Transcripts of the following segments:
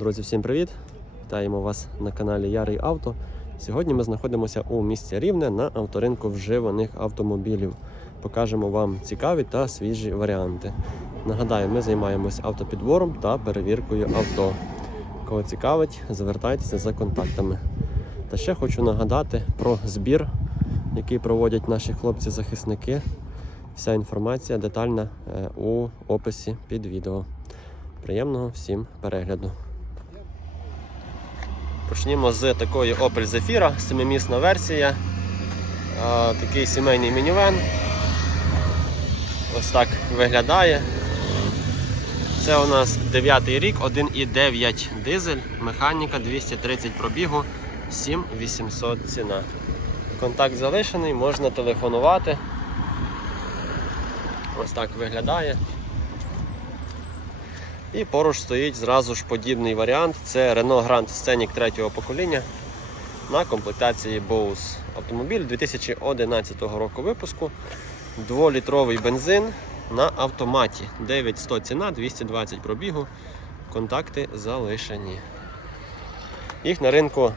Друзі, всім привіт! Вітаємо вас на каналі Ярий Авто. Сьогодні ми знаходимося у місті Рівне на авторинку вживаних автомобілів. Покажемо вам цікаві та свіжі варіанти. Нагадаю, ми займаємось автопідбором та перевіркою авто. Кого цікавить, звертайтеся за контактами. Та ще хочу нагадати про збір, який проводять наші хлопці-захисники. Вся інформація детальна е, у описі під відео. Приємного всім перегляду. Почнімо з такої Opel Zafira, семимісна версія. Такий сімейний мінівен. Ось так виглядає. Це у нас 9 рік, 1,9 дизель, механіка 230 пробігу, 7800 ціна. Контакт залишений, можна телефонувати. Ось так виглядає. І поруч стоїть зразу ж подібний варіант. Це Renault Grand Scenic третього покоління на комплектації Bose. Автомобіль 2011 року випуску. 2-літровий бензин на автоматі. 9100 ціна, 220 пробігу. Контакти залишені. Їх на ринку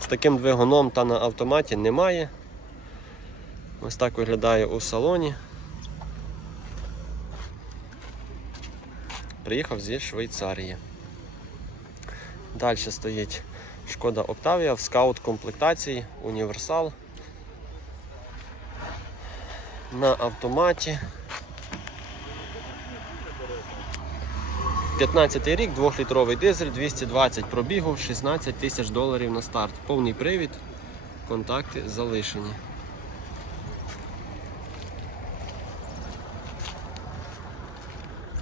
з таким двигуном та на автоматі немає. Ось так виглядає у салоні. Приїхав зі Швейцарії. Далі стоїть шкода Октавія в скаут комплектації, універсал. На автоматі. 15 рік, 2-літровий дизель, 220 пробігу, 16 тисяч доларів на старт. Повний привід, контакти залишені.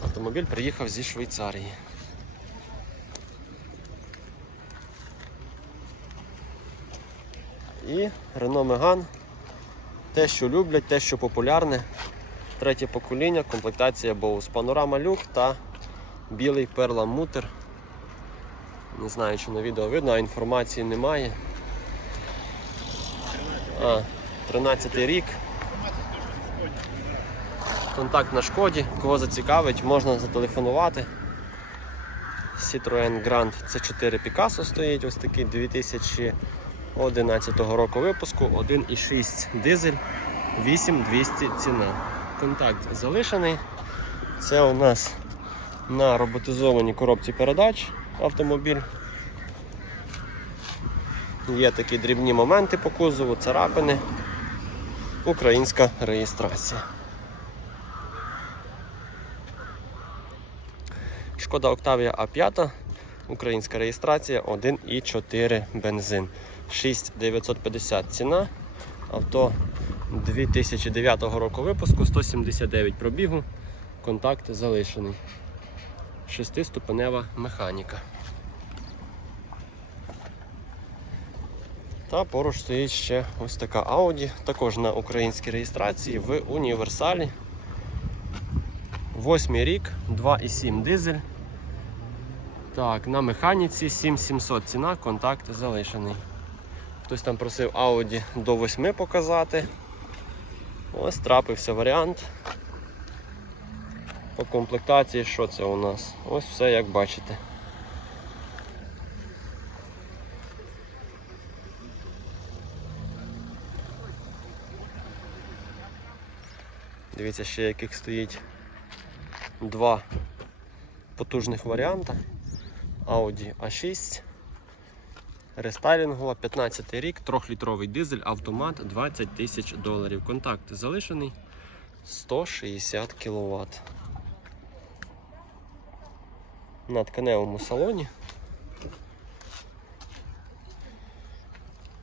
Автомобіль приїхав зі Швейцарії. І Renault Megane. Те, що люблять, те, що популярне. Третє покоління, комплектація Bose. Панорама люк та білий перламутр. Не знаю, чи на відео видно, а інформації немає. А, 13 рік. Контакт на шкоді, кого зацікавить, можна зателефонувати. Citroen Grand C4 Picasso стоїть, ось такий 2011 року випуску, 1,6 дизель, 8200 ціна. Контакт залишений. Це у нас на роботизованій коробці передач автомобіль. Є такі дрібні моменти по кузову, царапини, українська реєстрація. Шкода Октавія А5, українська реєстрація 1,4 бензин. 6950 ціна. Авто 2009 року випуску, 179 пробігу. Контакт залишений. Шестиступенева механіка. Та поруч стоїть ще ось така Audi, також на українській реєстрації в універсалі. Восьмий рік, 2,7 дизель. Так, на механіці 7700 ціна, контакт залишений. Хтось там просив Audi до 8 показати. Ось трапився варіант. По комплектації, що це у нас? Ось все як бачите. Дивіться, ще яких стоїть два потужних варіанта. Audi A6. Рестайлінгова, 15 рік, 3-літровий дизель, автомат 20 тисяч доларів. Контакт залишений 160 кВт. На тканевому салоні.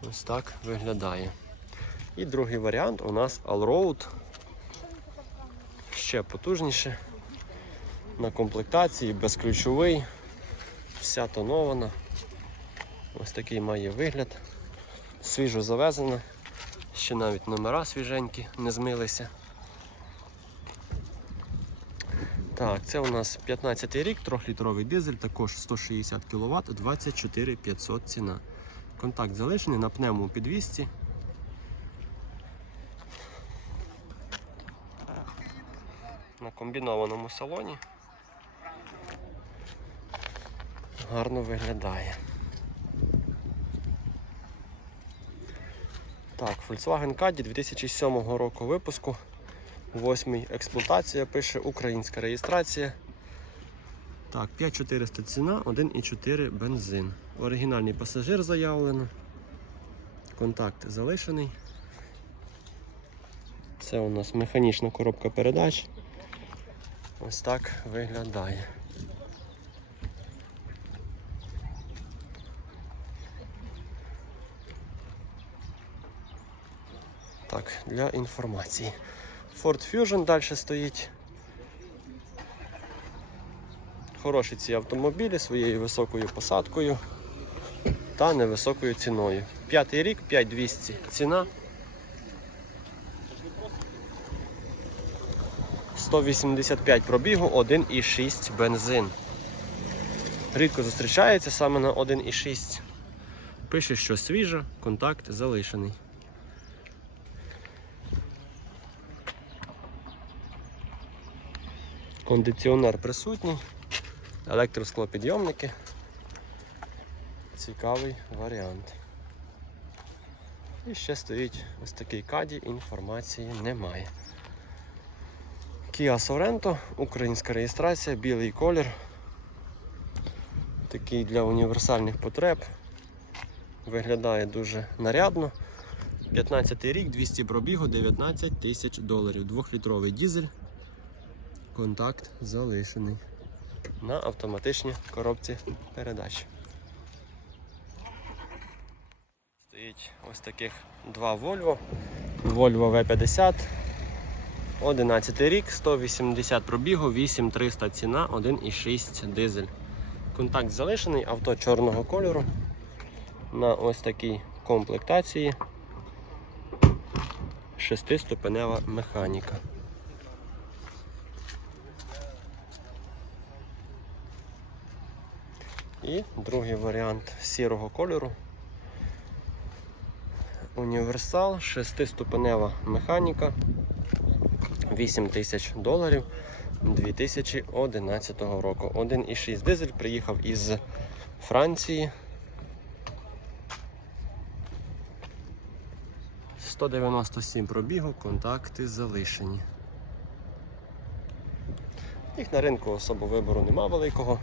Ось так виглядає. І другий варіант у нас Allroad. Ще потужніше. На комплектації, безключовий, вся тонована. Ось такий має вигляд. Свіжо завезена. Ще навіть номера свіженькі, не змилися. Так, це у нас 15 й рік, 3-літровий дизель, також 160 кВт, 24 500 ціна. Контакт залишений на пневму підвісці. На комбінованому салоні. Гарно виглядає. Так, Volkswagen Caddy 2007 року випуску. Восьмий експлуатація, пише українська реєстрація. Так, 5400 ціна, 1,4 бензин. Оригінальний пасажир заявлено. Контакт залишений. Це у нас механічна коробка передач. Ось так виглядає. Так, для інформації. Ford Fusion далі стоїть. Хороші ці автомобілі своєю високою посадкою та невисокою ціною. П'ятий рік, 5200 ціна. 185 пробігу, 1,6 бензин. Рідко зустрічається саме на 1,6. Пише, що свіжа, контакт залишений. Кондиціонер присутній, електросклопідйомники. Цікавий варіант. І ще стоїть ось такий каді, інформації немає. Kia Sorento, українська реєстрація, білий колір. Такий для універсальних потреб. Виглядає дуже нарядно. 15 рік, 200 пробігу, 19 тисяч доларів. Двохлітровий дізель. Контакт залишений на автоматичній коробці передач. Стоїть ось таких два Volvo. Volvo V50. 11 рік, 180 пробігу, 8300 ціна, 1,6 дизель. Контакт залишений, авто чорного кольору. На ось такій комплектації. Шестиступенева механіка. І другий варіант сірого кольору. Універсал, шестиступенева механіка, 8 тисяч доларів 2011 року. 1,6 дизель приїхав із Франції. 197 пробігу, контакти залишені. Їх на ринку особо вибору нема великого,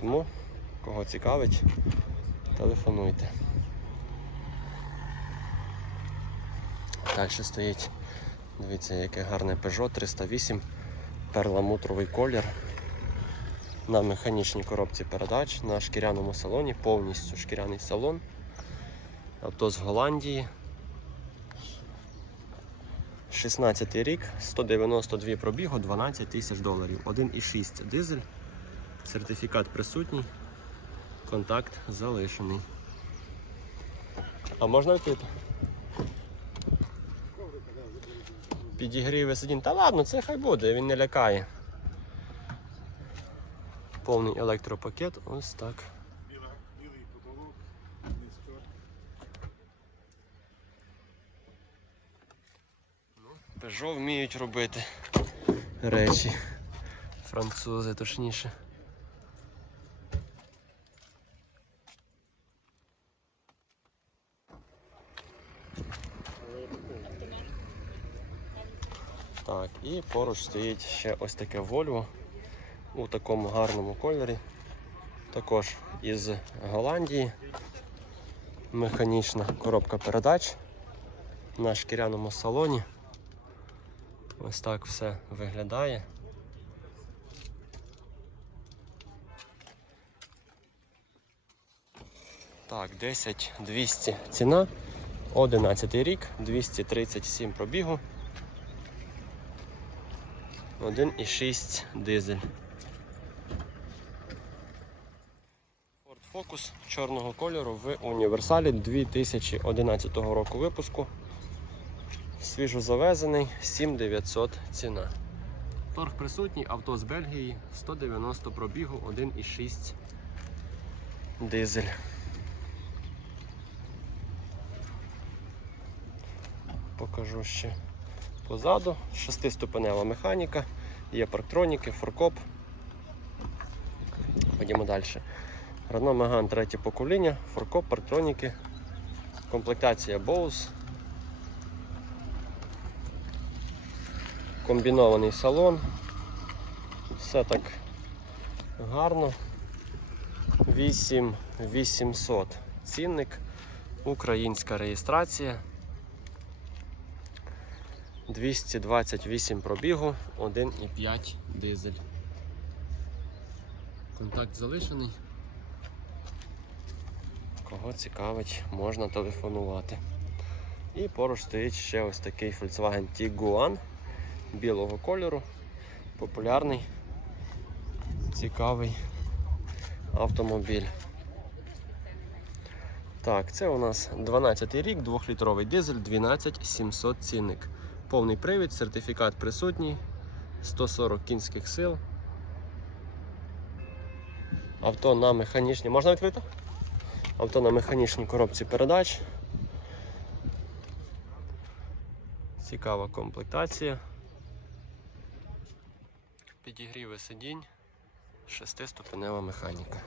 тому кого цікавить, телефонуйте. Далі стоїть, дивіться, яке гарне Peugeot 308, перламутровий колір. На механічній коробці передач, на шкіряному салоні, повністю шкіряний салон. Авто з Голландії. 16 рік, 192 пробігу, 12 тисяч доларів. 1,6 дизель, сертифікат присутній, контакт залишений. А можна впити? Підігріви сидінь. Та ладно, це хай буде, він не лякає. Повний електропакет, ось так. Peugeot вміють робити речі. Французи точніше. Так, і поруч стоїть ще ось таке Volvo у такому гарному кольорі. Також із Голландії. Механічна коробка передач на шкіряному салоні. Ось так все виглядає. Так, 10 200 ціна, 11 рік, 237 пробігу. 1,6 дизель. Ford Focus чорного кольору в універсалі 2011 року випуску. Свіжо завезений, 7900 ціна. Торг присутній, авто з Бельгії, 190 пробігу, 1,6 дизель. Покажу ще позаду. Шестиступенева механіка, є парктроніки, форкоп. Ходімо далі. Renault Megane третє покоління, форкоп, партроніки, комплектація Bose. Комбінований салон. Все так гарно. 8800 цінник, українська реєстрація. 228 пробігу, 1,5 дизель. Контакт залишений. Кого цікавить, можна телефонувати. І поруч стоїть ще ось такий Volkswagen Tiguan білого кольору. Популярний, цікавий автомобіль. Так, це у нас 12 рік, 2-літровий дизель, 12700 цінник. Повний привід, сертифікат присутній, 140 кінських сил. Авто на механічній. Можна відкрити? Авто на механічній коробці передач. Цікава комплектація. Підігріви сидінь, шестиступенева механіка.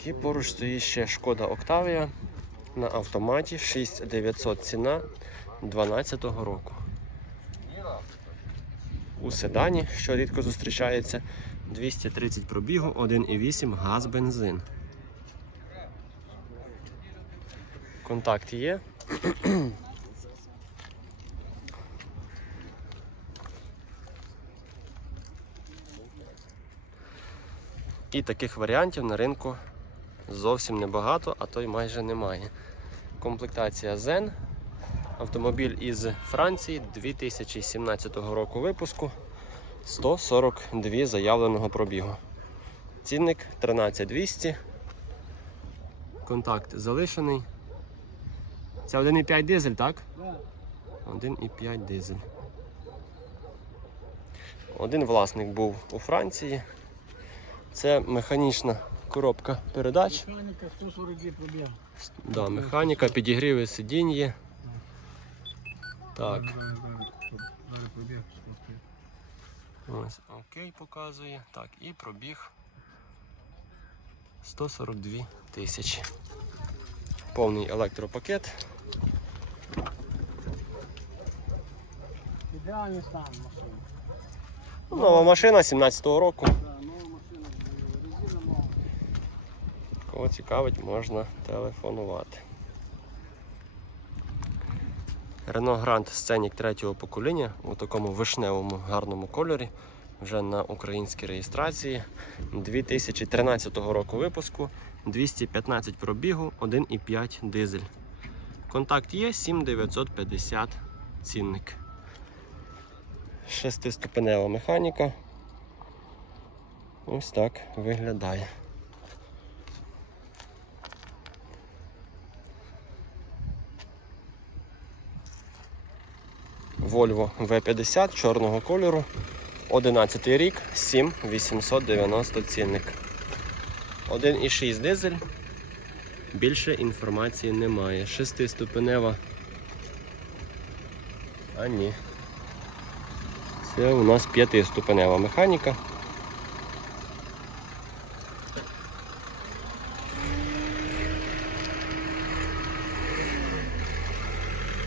Так, і поруч стоїть ще шкода Октавія на автоматі 6900 ціна 2012 року. У седані, що рідко зустрічається, 230 пробігу, 1,8 газ бензин. Контакт є. І таких варіантів на ринку зовсім небагато, а то й майже немає. Комплектація Zen. Автомобіль із Франції 2017 року випуску. 142 заявленого пробігу. Цінник 13200. Контакт залишений. Це 1,5 дизель, так? 1,5 дизель. Один власник був у Франції. Це механічна коробка передач. Механіка 142 пробіг. Да, механіка, підігріви сидінь є. Так, ось окей показує. Так, і пробіг 142 тисячі. Повний електропакет. Ідеальний стан машини. Нова машина 17-го року. Да, нова машина, резина нова. Кого цікавить, можна телефонувати. Renault Grand Scenic третього покоління у такому вишневому гарному кольорі. Вже на українській реєстрації 2013 року випуску, 215 пробігу, 1,5 дизель. Контакт є 7950 цінник. Шестиступенева механіка. Ось так виглядає. Volvo V50 чорного кольору. 11 рік, 7890 цінник. 1,6 дизель. Більше інформації немає. Шестиступенева. А ні. Це у нас п'ятиступенева механіка.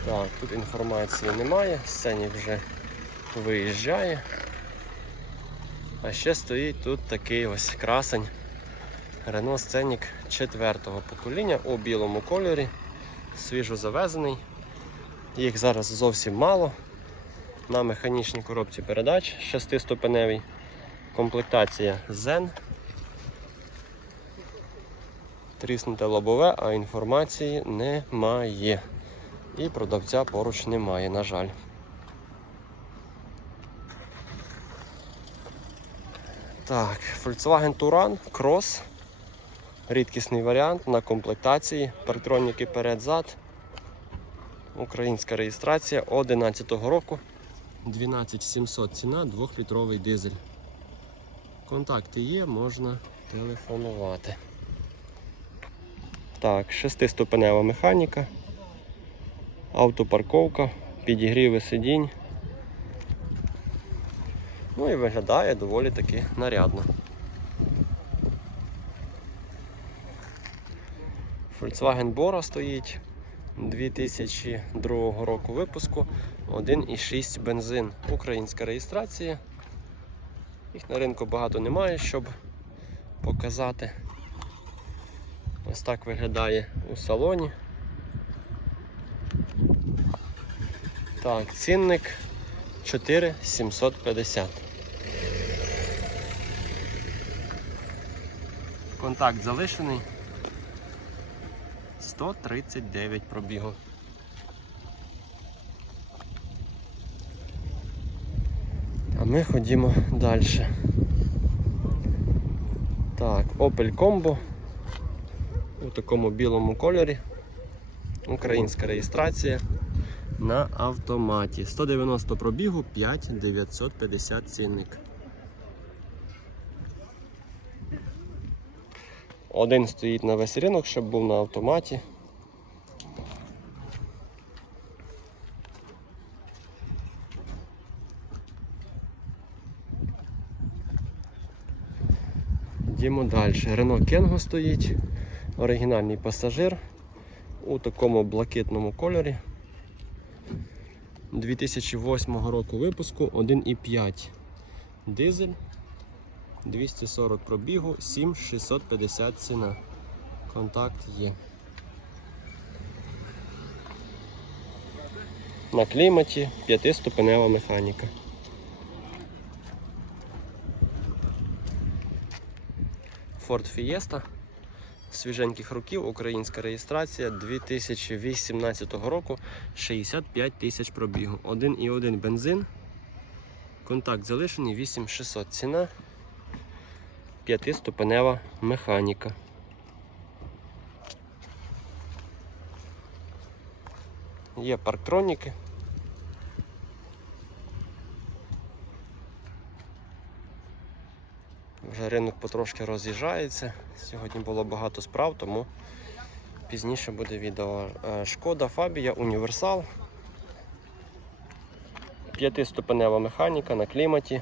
Так, тут інформації немає, сцені вже виїжджає. А ще стоїть тут такий ось красень Renault Scenic 4 покоління у білому кольорі, свіжо завезений. Їх зараз зовсім мало. На механічній коробці передач 6-ступеневій. Комплектація Zen. Тріснуте лобове, а інформації немає. І продавця поруч немає, на жаль. Так, Volkswagen Touran Cross. Рідкісний варіант на комплектації. Партроніки перед-зад. Українська реєстрація 11 року. 12700 ціна, 2-літровий дизель. Контакти є, можна телефонувати. Так, шестиступенева механіка. Автопарковка, підігріви сидінь. Ну і виглядає доволі таки нарядно. Volkswagen Bora стоїть 2002 року випуску 1,6 бензин. Українська реєстрація. Їх на ринку багато немає, щоб показати. Ось так виглядає у салоні. Так, цінник 4750. Контакт залишений. 139 пробігу. А ми ходімо далі. Так, Opel Combo у такому білому кольорі. Українська реєстрація на автоматі. 190 пробігу, 5950 цінник. Один стоїть на весь ринок, щоб був на автоматі. Йдемо далі. Рено Кенго стоїть. Оригінальний пасажир у такому блакитному кольорі. 2008 року випуску 1,5 дизель. 240 пробігу, 7650 ціна. Контакт є. На кліматі п'ятиступенева механіка. Ford Fiesta свіженьких років, українська реєстрація 2018 року 65 тисяч пробігу. 1,1 бензин. Контакт залишений 8600 ціна. П'ятиступенева механіка. Є парктроніки. Вже ринок потрошки роз'їжджається. Сьогодні було багато справ, тому пізніше буде відео. Е, Шкода Фабія Універсал. П'ятиступенева механіка на кліматі.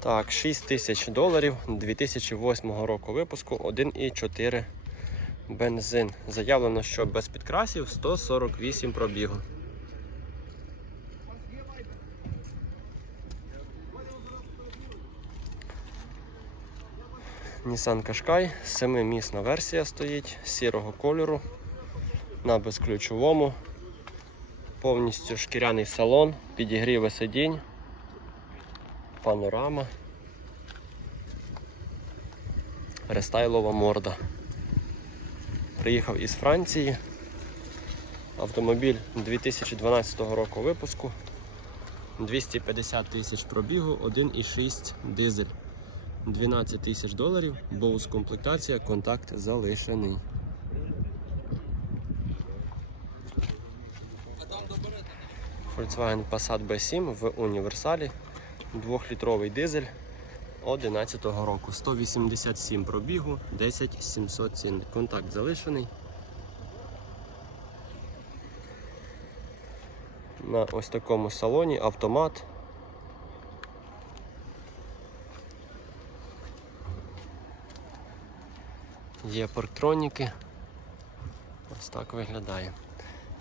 Так, 6 тисяч доларів 2008 року випуску 1,4 бензин. Заявлено, що без підкрасів 148 пробігу. Nissan Qashqai, 7-місна версія стоїть сірого кольору на безключовому. Повністю шкіряний салон, підігріви сидінь, панорама, рестайлова морда. Приїхав із Франції. Автомобіль 2012 року випуску. 250 тисяч пробігу, 1,6 дизель. 12 тисяч доларів, боус комплектація, контакт залишений. Volkswagen Passat B7 в універсалі. 2-літровий дизель 2011 року. 187 пробігу, 10 700 цін. Контакт залишений. На ось такому салоні автомат. Є парктроніки. Ось так виглядає.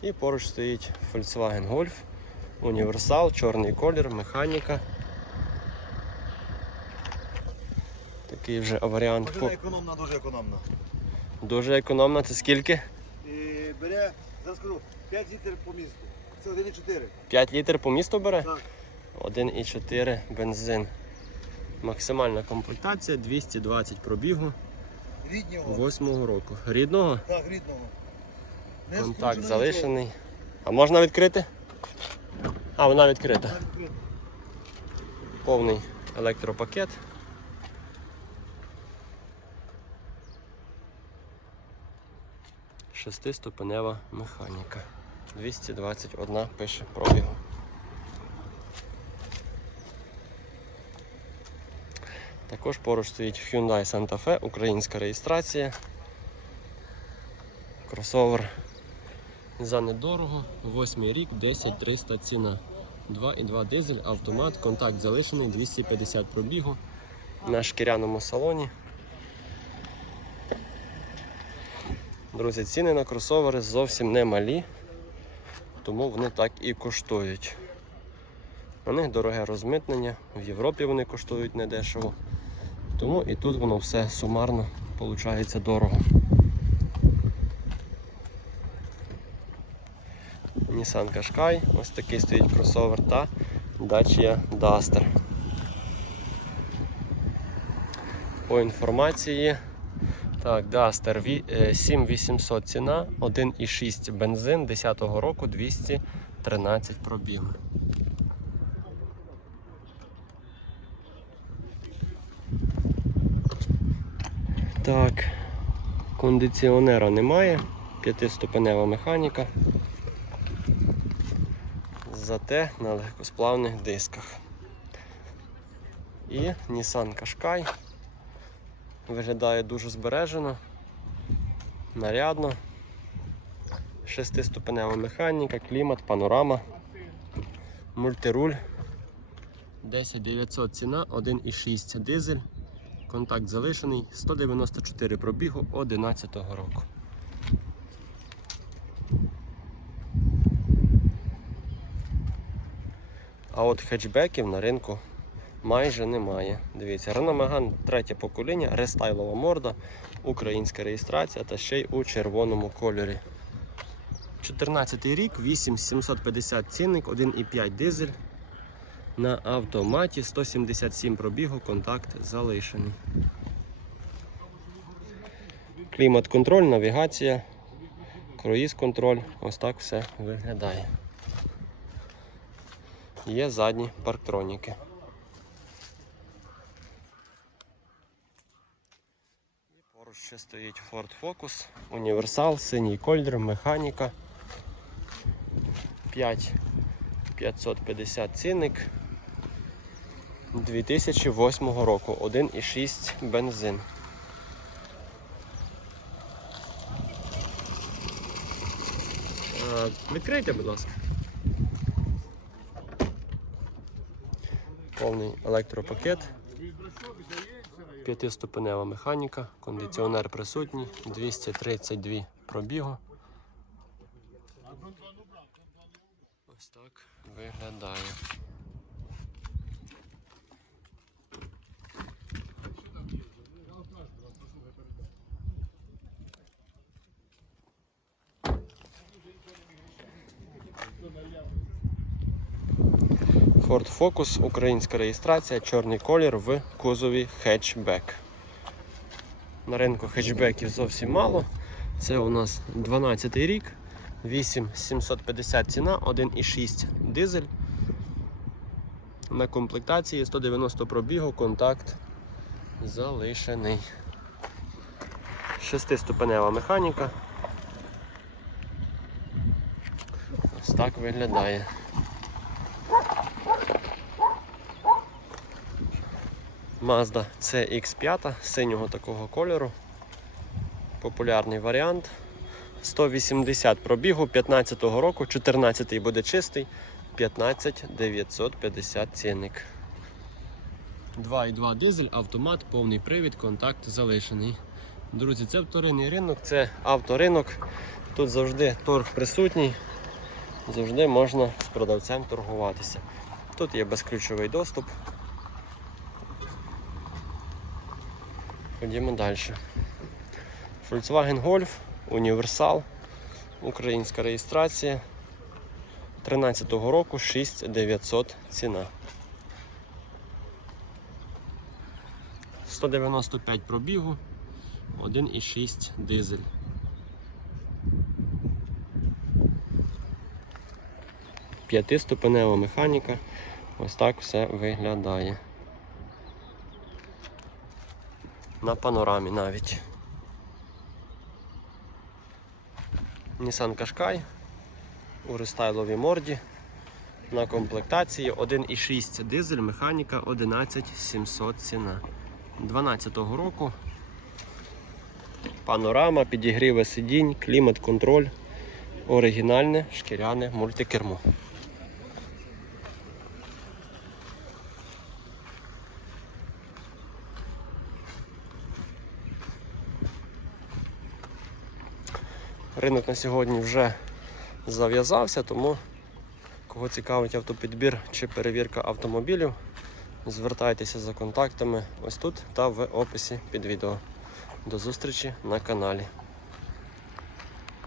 І поруч стоїть Volkswagen Golf, універсал, чорний колір, механіка. Такий вже варіант. Машина економна, дуже економна. Дуже економна. Це скільки? І бере, зараз скажу, 5 літрів по місту. Це 1,4. 5 літр по місту бере? Так. 1,4 бензин. Максимальна комплектація 220 пробігу Ріднього. 8 року. Рідного? Так, рідного. Не Контакт скручено залишений. А можна відкрити? А, вона відкрита. нічого. Відкрито. Повний електропакет. Шестиступенева механіка. 221 пише пробігу. Також поруч стоїть Hyundai Santa Fe, українська реєстрація. Кросовер За недорого, восьмий рік, 10 300 ціна. 2,2 дизель, автомат, контакт залишений, 250 пробігу на шкіряному салоні. Друзі, ціни на кросовери зовсім не малі, тому вони так і коштують. На них дороге розмитнення, в Європі вони коштують недешево. Тому і тут воно все сумарно виходить дорого. Nissan Qashqai, ось такий стоїть кросовер та Dacia Duster. По інформації. Так, Duster е, 7800 ціна, 1,6 бензин 10-го року 213 пробіг. Так, кондиціонера немає, п'ятиступенева механіка. Зате на легкосплавних дисках. І Nissan Qashqai виглядає дуже збережено, нарядно. Шестиступенева механіка, клімат, панорама, мультируль. 10900 ціна, 1,6 дизель. Контакт залишений, 194 пробігу 11 року. А от хетчбеків на ринку майже немає. Дивіться, Renault Megane третє покоління, рестайлова морда, українська реєстрація та ще й у червоному кольорі. 14 рік, 8750 цінник, 1,5 дизель. На автоматі 177 пробігу, контакт залишений. Клімат-контроль, навігація, круїз-контроль. Ось так все виглядає. Є задні парктроніки. І поруч ще стоїть Ford Focus, універсал, синій кольдер, механіка. 5550 цінник 2008 року, 1,6 бензин. Відкрийте, будь ласка. Повний електропакет. П'ятиступенева механіка, кондиціонер присутній, 232 пробігу. Ось так виглядає. Ford Focus, українська реєстрація, чорний колір в кузові хетчбек. На ринку хетчбеків зовсім мало. Це у нас 12 рік, 8750 ціна, 1,6 дизель. На комплектації 190 пробігу, контакт залишений. Шестиступенева механіка. Ось так виглядає. Mazda CX5 синього такого кольору. Популярний варіант. 180 пробігу 15-го року, 14-й буде чистий, 15 950 цінник. 2,2 дизель, автомат, повний привід, контакт залишений. Друзі, це вторинний ринок, це авторинок. Тут завжди торг присутній, завжди можна з продавцем торгуватися. Тут є безключовий доступ. Ходімо далі. Volkswagen Golf, універсал, українська реєстрація. 13-го року 6900 ціна. 195 пробігу, 1,6 дизель. П'ятиступенева механіка. Ось так все виглядає. На панорамі навіть. Nissan Qashqai у рестайловій морді. На комплектації 1,6 дизель, механіка 11700 ціна. 12-го року. Панорама, підігріве сидінь, клімат-контроль. оригінальне шкіряне мультикермо. Ринок на сьогодні вже зав'язався, тому кого цікавить автопідбір чи перевірка автомобілів, звертайтеся за контактами ось тут та в описі під відео. До зустрічі на каналі.